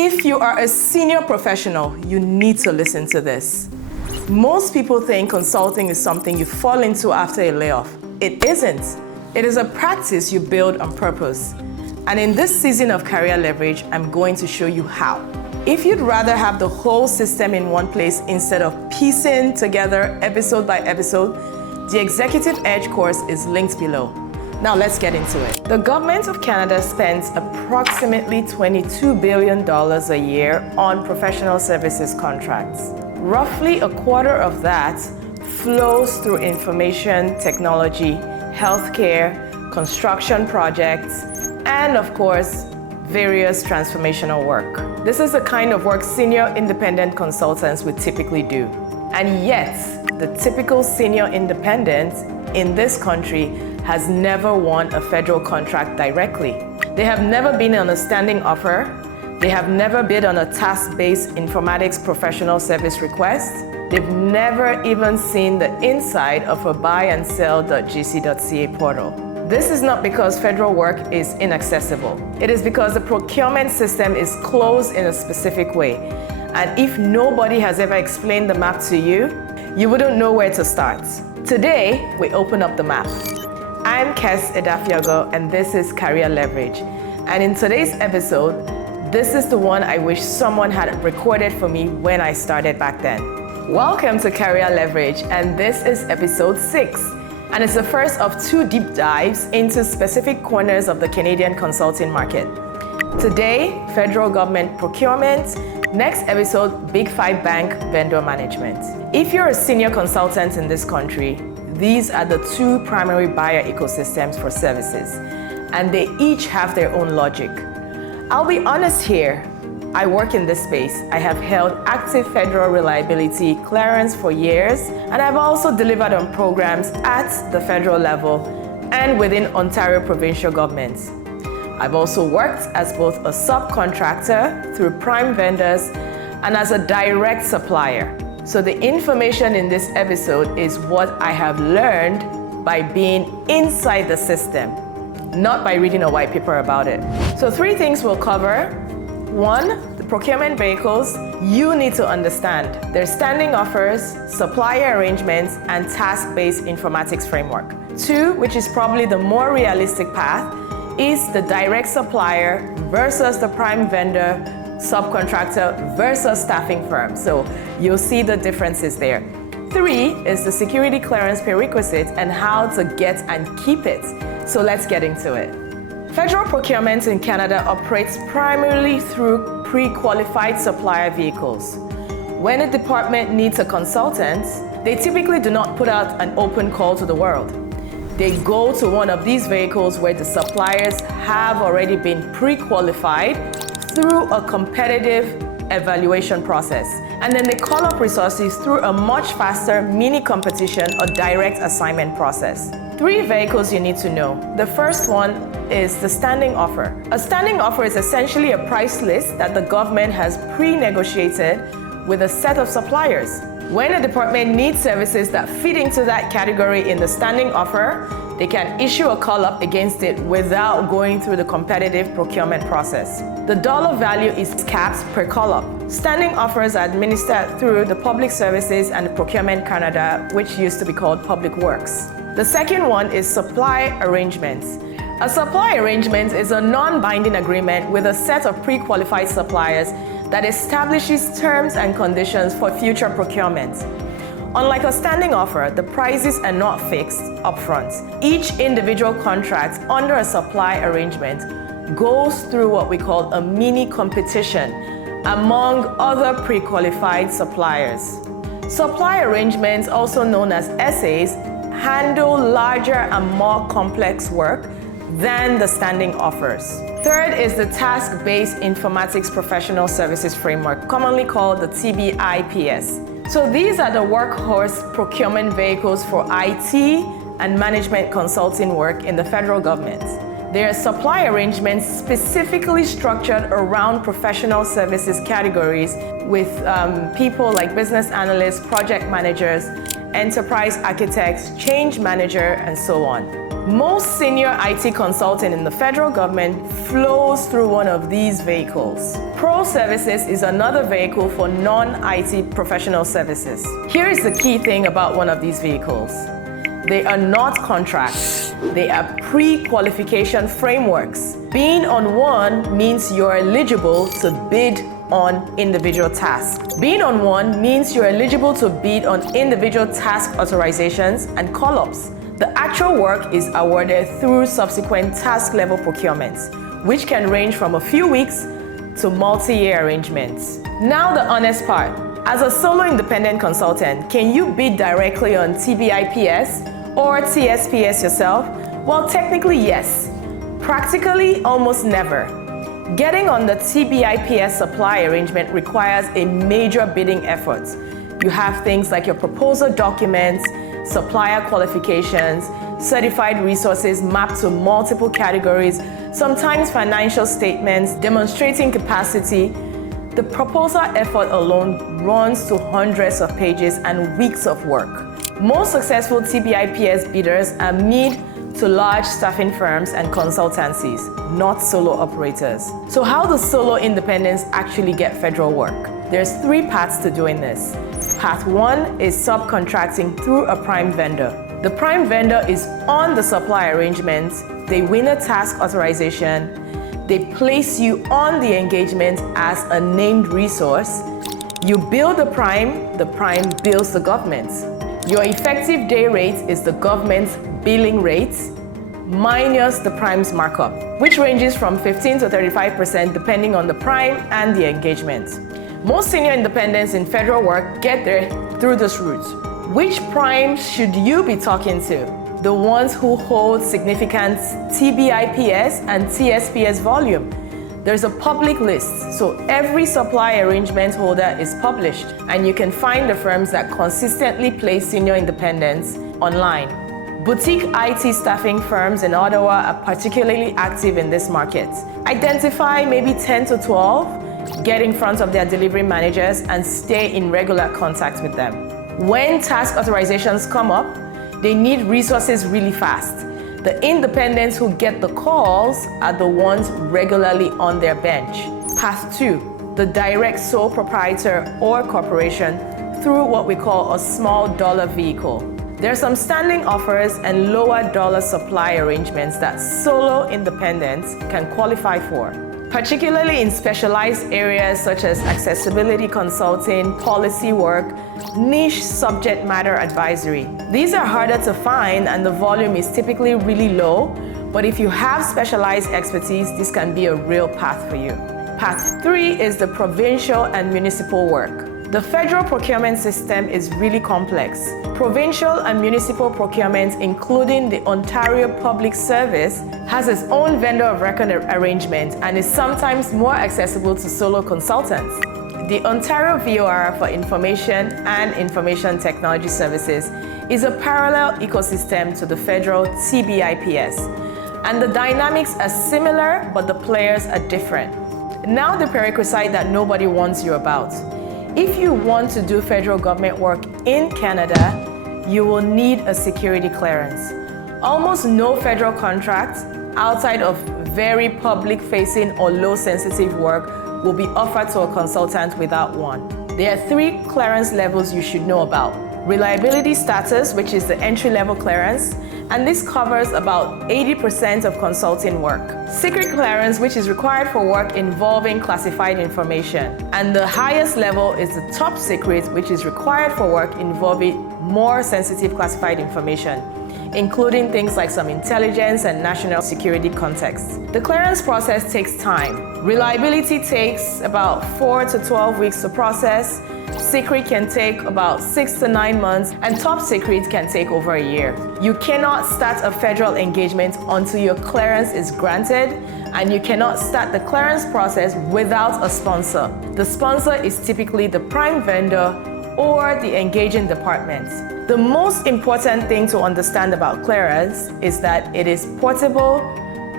If you are a senior professional, you need to listen to this. Most people think consulting is something you fall into after a layoff. It isn't. It is a practice you build on purpose. And in this season of Career Leverage, I'm going to show you how. If you'd rather have the whole system in one place instead of piecing together episode by episode, the Executive Edge course is linked below. Now let's get into it. The government of Canada spends approximately $22 billion a year on professional services contracts. Roughly a quarter of that flows through information technology, healthcare, construction projects, and of course, various transformational work. This is the kind of work senior independent consultants would typically do. And yet, the typical senior independent in this country has never won a federal contract directly. They have never been on a standing offer. They have never bid on a task-based informatics professional service request. They've never even seen the inside of a Buyandsell.gc.ca portal. This is not because federal work is inaccessible. It is because the procurement system is closed in a specific way. And if nobody has ever explained the map to you, you wouldn't know where to start. Today, we open up the map. I'm Kes Edafiogo, and this is Career Leverage. And in today's episode, this is the one I wish someone had recorded for me when I started back then. Welcome to Career Leverage, and this is episode 6. And it's the first of 2 deep dives into specific corners of the Canadian consulting market. Today, federal government procurement. Next episode, Big 5 bank vendor management. If you're a senior consultant in this country, these are the 2 primary buyer ecosystems for services, and they each have their own logic. I'll be honest here, I work in this space. I have held active federal reliability clearance for years, and I've also delivered on programs at the federal level and within Ontario provincial governments. I've also worked as both a subcontractor through prime vendors and as a direct supplier. So the information in this episode is what I have learned by being inside the system, not by reading a white paper about it. So 3 things we'll cover. 1, the procurement vehicles you need to understand. Their standing offers, supplier arrangements, and task-based informatics framework. 2, which is probably the more realistic path, is the direct supplier versus the prime vendor, subcontractor versus staffing firm. So you'll see the differences there. 3 is the security clearance prerequisite and how to get and keep it. So let's get into it. Federal procurement in Canada operates primarily through pre-qualified supplier vehicles. When a department needs a consultant, they typically do not put out an open call to the world. They go to one of these vehicles where the suppliers have already been pre-qualified through a competitive evaluation process. And then they call up resources through a much faster mini competition or direct assignment process. 3 vehicles you need to know. The first one is the standing offer. A standing offer is essentially a price list that the government has pre-negotiated with a set of suppliers. When a department needs services that fit into that category in the standing offer, they can issue a call-up against it without going through the competitive procurement process. The dollar value is capped per call-up. Standing offers are administered through the Public Services and Procurement Canada, which used to be called Public Works. The second one is supply arrangements. A supply arrangement is a non-binding agreement with a set of pre-qualified suppliers that establishes terms and conditions for future procurement. Unlike a standing offer, the prices are not fixed upfront. Each individual contract under a supply arrangement goes through what we call a mini competition among other pre-qualified suppliers. Supply arrangements, also known as SAs, handle larger and more complex work than the standing offers. Third is the task-based informatics professional services framework, commonly called the TBIPS. So these are the workhorse procurement vehicles for IT and management consulting work in the federal government. They are supply arrangements specifically structured around professional services categories with people like business analysts, project managers, enterprise architects, change manager, and so on. Most senior IT consulting in the federal government flows through one of these vehicles. Pro Services is another vehicle for non-IT professional services. Here is the key thing about one of these vehicles. They are not contracts. They are pre-qualification frameworks. Being on one means you're eligible to bid on individual tasks. Being on one means you're eligible to bid on individual task authorizations and call-ups. The actual work is awarded through subsequent task-level procurements, which can range from a few weeks to multi-year arrangements. Now the honest part. As a solo independent consultant, can you bid directly on TBIPS or TSPS yourself? Well, technically yes. Practically, almost never. Getting on the TBIPS supply arrangement requires a major bidding effort. You have things like your proposal documents, supplier qualifications, certified resources mapped to multiple categories, sometimes financial statements demonstrating capacity. The proposal effort alone runs to hundreds of pages and weeks of work. Most successful TBIPS bidders are mid to large staffing firms and consultancies, not solo operators. So how do solo independents actually get federal work? There's 3 paths to doing this. Path 1 is subcontracting through a prime vendor. The prime vendor is on the supply arrangement. They win a task authorization. They place you on the engagement as a named resource. You bill the prime bills the government. Your effective day rate is the government's billing rate minus the prime's markup, which ranges from 15 to 35% depending on the prime and the engagement. Most senior independents in federal work get there through this route. Which primes should you be talking to? The ones who hold significant TBIPS and TSPS volume. There's a public list, so every supply arrangement holder is published, and you can find the firms that consistently place senior independents online. Boutique IT staffing firms in Ottawa are particularly active in this market. Identify maybe 10 to 12, get in front of their delivery managers, and stay in regular contact with them. When task authorizations come up, they need resources really fast. The independents who get the calls are the ones regularly on their bench. Path 2, the direct sole proprietor or corporation through what we call a small dollar vehicle. There are some standing offers and lower dollar supply arrangements that solo independents can qualify for, particularly in specialized areas such as accessibility consulting, policy work, niche subject matter advisory. These are harder to find and the volume is typically really low, but if you have specialized expertise, this can be a real path for you. Path 3 is the provincial and municipal work. The federal procurement system is really complex. Provincial and municipal procurement, including the Ontario Public Service, has its own vendor of record arrangement and is sometimes more accessible to solo consultants. The Ontario VOR for Information and Information Technology Services is a parallel ecosystem to the federal TBIPS, and the dynamics are similar, but the players are different. Now the prerequisite that nobody warns you about. If you want to do federal government work in Canada, you will need a security clearance. Almost no federal contracts outside of very public-facing or low-sensitive work will be offered to a consultant without one. There are 3 clearance levels you should know about. Reliability status, which is the entry-level clearance, and this covers about 80% of consulting work. Secret clearance, which is required for work involving classified information. And the highest level is the top secret, which is required for work involving more sensitive classified information, including things like some intelligence and national security contexts. The clearance process takes time. Reliability takes about 4 to 12 weeks to process. Secret can take about 6 to 9 months, and top secret can take over a year. You cannot start a federal engagement until your clearance is granted, and you cannot start the clearance process without a sponsor. The sponsor is typically the prime vendor or the engaging department. The most important thing to understand about clearance is that it is portable,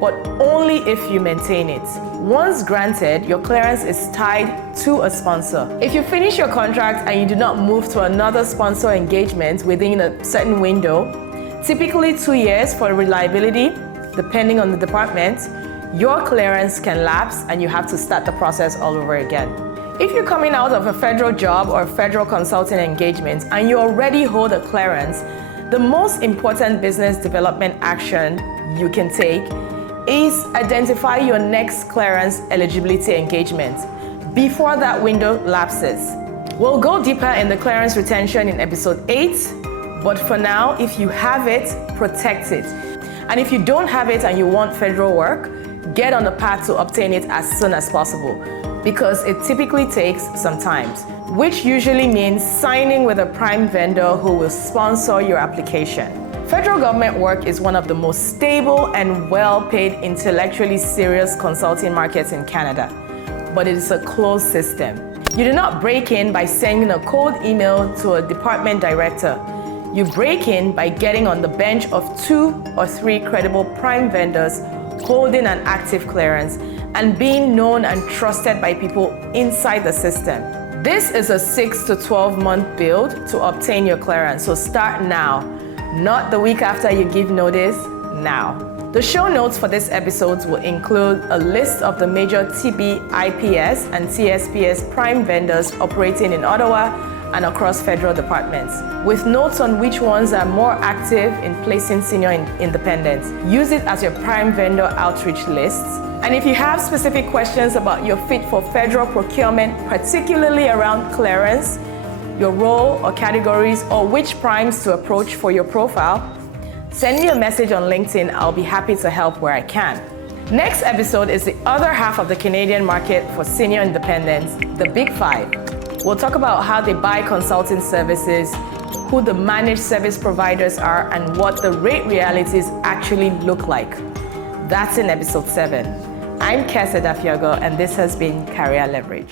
but only if you maintain it. Once granted, your clearance is tied to a sponsor. If you finish your contract and you do not move to another sponsor engagement within a certain window, typically 2 years for reliability, depending on the department, your clearance can lapse and you have to start the process all over again. If you're coming out of a federal job or federal consulting engagement and you already hold a clearance, the most important business development action you can take is identify your next clearance eligibility engagement before that window lapses. We'll go deeper in the clearance retention in episode 8, but for now, if you have it, protect it. And if you don't have it and you want federal work, get on the path to obtain it as soon as possible, because it typically takes some time, which usually means signing with a prime vendor who will sponsor your application. Federal government work is one of the most stable and well-paid, intellectually serious consulting markets in Canada, but it is a closed system. You do not break in by sending a cold email to a department director. You break in by getting on the bench of 2 or 3 credible prime vendors holding an active clearance and being known and trusted by people inside the system. This is a 6 to 12 month build to obtain your clearance, so start now, not the week after you give notice, now. The show notes for this episode will include a list of the major TBIPS and TSPS prime vendors operating in Ottawa and across federal departments, with notes on which ones are more active in placing senior independents. Use it as your prime vendor outreach lists. And if you have specific questions about your fit for federal procurement, particularly around clearance, your role or categories, or which primes to approach for your profile, send me a message on LinkedIn. I'll be happy to help where I can. Next episode is the other half of the Canadian market for senior independents, the Big 5. We'll talk about how they buy consulting services, who the managed service providers are, and what the rate realities actually look like. That's in episode 7. I'm Kese Dafiago, and this has been Career Leverage.